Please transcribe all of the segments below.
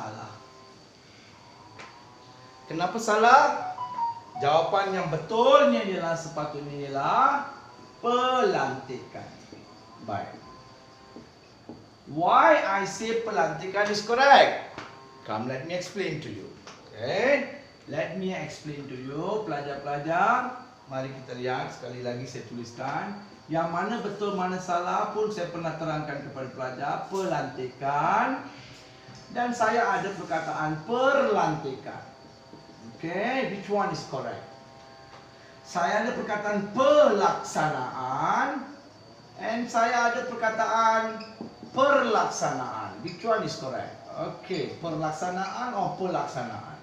salah. Kenapa salah? Jawapan yang betulnya ialah sepatutnya ialah pelantikan. Baik. Why I say pelantikan is correct? Come, let me explain to you. Okay? Let me explain to you, pelajar-pelajar. Mari kita lihat, sekali lagi saya tuliskan. Yang mana betul, mana salah pun saya pernah terangkan kepada pelajar. Pelantikan. Dan saya ada perkataan perlantikan. Okay, which one is correct? Saya ada perkataan pelaksanaan. And saya ada perkataan perlaksanaan. Which one is correct? Okay, perlaksanaan atau pelaksanaan?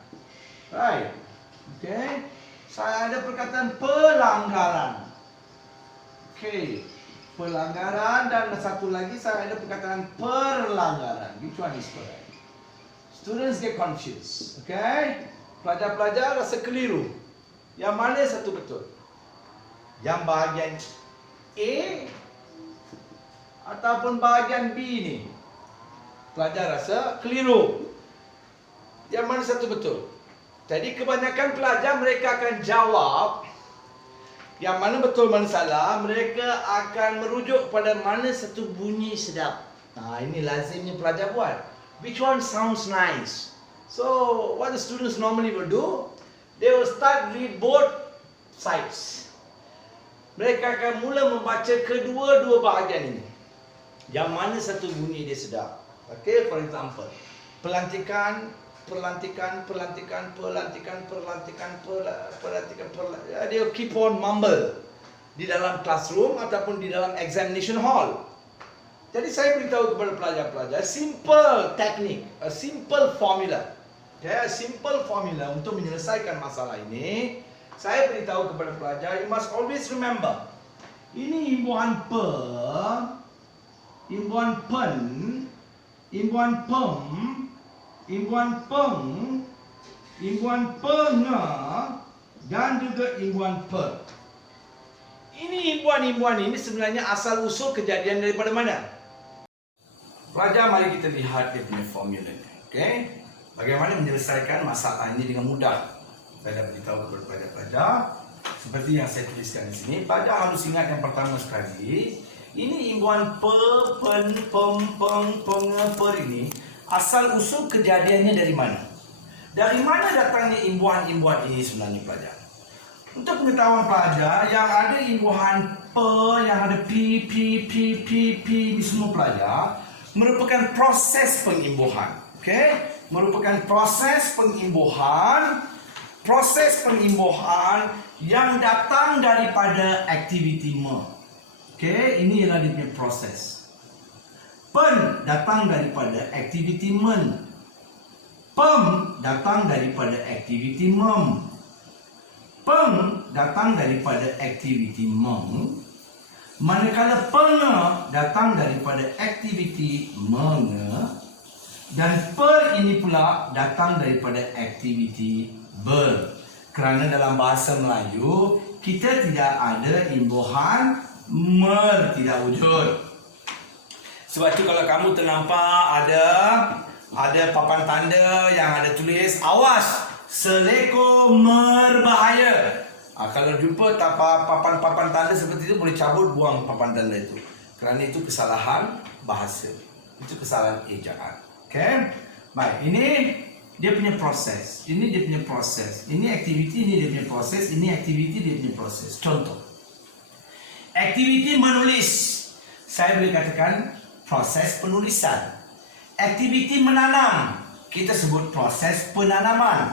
Right. Okay. Saya ada perkataan pelanggaran. Okay. Pelanggaran, dan satu lagi saya ada perkataan perlanggaran. Which one is correct? Students get confused. Okay. Pelajar-pelajar rasa keliru. Yang mana satu betul? Yang bahagian A ataupun bahagian B ni? Pelajar rasa keliru. Yang mana satu betul? Jadi kebanyakan pelajar mereka akan jawab yang mana betul mana salah. Mereka akan merujuk pada mana satu bunyi sedap. Nah, ini lazimnya pelajar buat. Which one sounds nice? So what the students normally will do, they will start read both sides. Mereka akan mula membaca kedua-dua bahagian ini. Yang mana satu bunyi dia sedap. Okay, for example, pelantikan, pelantikan, pelantikan, pelantikan, pelantikan, pelantikan, pelantikan. Dia keep on mumble di dalam classroom ataupun di dalam examination hall. Jadi saya beritahu kepada pelajar-pelajar simple teknik, a simple formula. Okay, a simple formula untuk menyelesaikan masalah ini. Saya beritahu kepada pelajar, you must always remember. Ini imbuhan pe, imbuhan pen, imbuhan pem, imbuhan peng, imbuhan penga, dan juga imbuhan per. Ini imbuhan-imbuhan ini sebenarnya asal usul kejadian daripada mana? Pelajar, mari kita lihat dia punya formula. Okay? Bagaimana menyelesaikan masalah ini dengan mudah. Saya dah beritahu kepada pelajar-pelajar seperti yang saya tuliskan di sini. Pelajar harus ingat yang pertama sekali, ini imbuhan pe, pen, pem, peng, penga, per ini asal usul kejadiannya dari mana? Dari mana datangnya imbuhan-imbuhan ini sebenarnya pelajar? Untuk pengetahuan pelajar, yang ada imbuhan pe, yang ada p, ini semua pelajar merupakan proses pengimbuhan. Okay? Merupakan proses pengimbuhan yang datang daripada aktiviti me. Okay? Ini ialah dia punya proses. Pen datang daripada aktiviti men. Pem datang daripada aktiviti mem. Peng datang daripada aktiviti meng. Manakala penga datang daripada aktiviti menge. Dan per ini pula datang daripada aktiviti ber. Kerana dalam bahasa Melayu, kita tidak ada imbuhan mer tidak wujud. Sebab tu kalau kamu ternampak ada papan tanda yang ada tulis awas seleko berbahaya. Kalau jumpa papan tanda seperti itu, boleh cabut, buang papan tanda itu. Kerana itu kesalahan bahasa. Itu kesalahan ejaan. Okay? Baik, ini dia punya proses. Ini dia punya proses. Ini aktiviti, ini dia punya proses. Ini aktiviti, dia punya proses. Contoh. Aktiviti menulis. Saya boleh katakan proses penulisan. Aktiviti menanam. Kita sebut proses penanaman.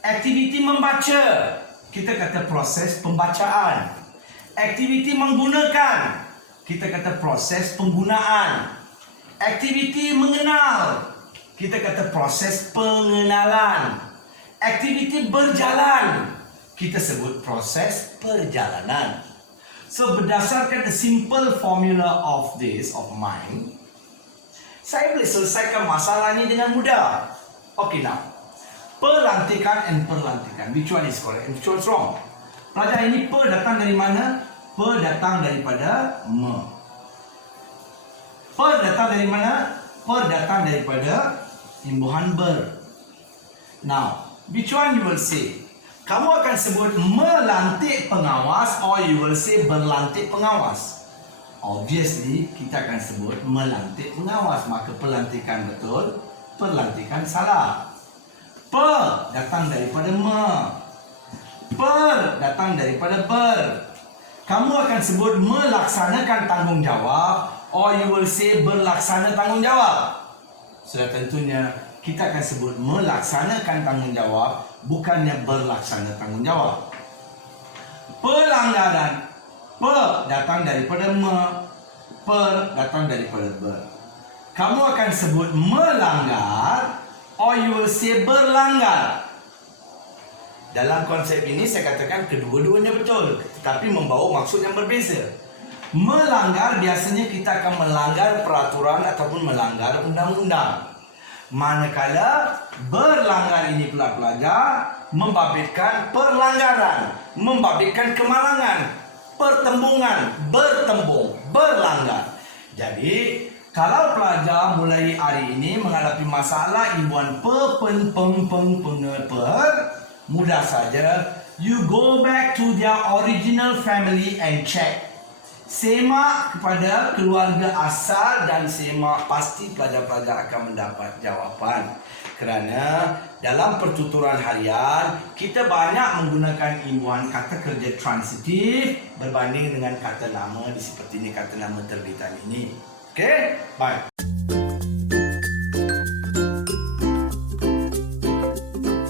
Aktiviti membaca. Kita kata proses pembacaan. Aktiviti menggunakan. Kita kata proses penggunaan. Aktiviti mengenal, kita kata proses pengenalan. Aktiviti berjalan, kita sebut proses perjalanan. So berdasarkan the simple formula of this, of mine, saya boleh selesaikan masalah ini dengan mudah. Okay, now pelantikan and perlantikan, which one is correct and which one is wrong? Pelajar, ini per datang dari mana? Per datang daripada me. Per datang dari mana? Per datang daripada imbuhan ber. Now, which one you will say? Kamu akan sebut melantik pengawas or you will say berlantik pengawas? Obviously, kita akan sebut melantik pengawas. Maka pelantikan betul, perlantikan salah. Per datang daripada me. Per datang daripada ber. Kamu akan sebut melaksanakan tanggungjawab or you will say berlaksana tanggungjawab. Sudah tentunya kita akan sebut melaksanakan tanggungjawab, bukannya berlaksana tanggungjawab. Pelanggaran. Per datang daripada me. Per datang daripada ber. Kamu akan sebut melanggar or you will say berlanggar. Dalam konsep ini saya katakan kedua-duanya betul, tetapi membawa maksud yang berbeza. Melanggar biasanya kita akan melanggar peraturan ataupun melanggar undang-undang. Manakala berlanggar ini pelajar membabitkan perlanggaran, membabitkan kemalangan, pertembungan, bertembung, berlanggar. Jadi, kalau pelajar mulai hari ini menghadapi masalah imbuhan mudah saja, you go back to their original family and check. Semak kepada keluarga asal dan semak, pasti pelajar-pelajar akan mendapat jawapan. Kerana dalam pertuturan harian, kita banyak menggunakan imbuhan kata kerja transitif berbanding dengan kata nama di seperti ini, kata nama terbitan ini. Okay? Baik.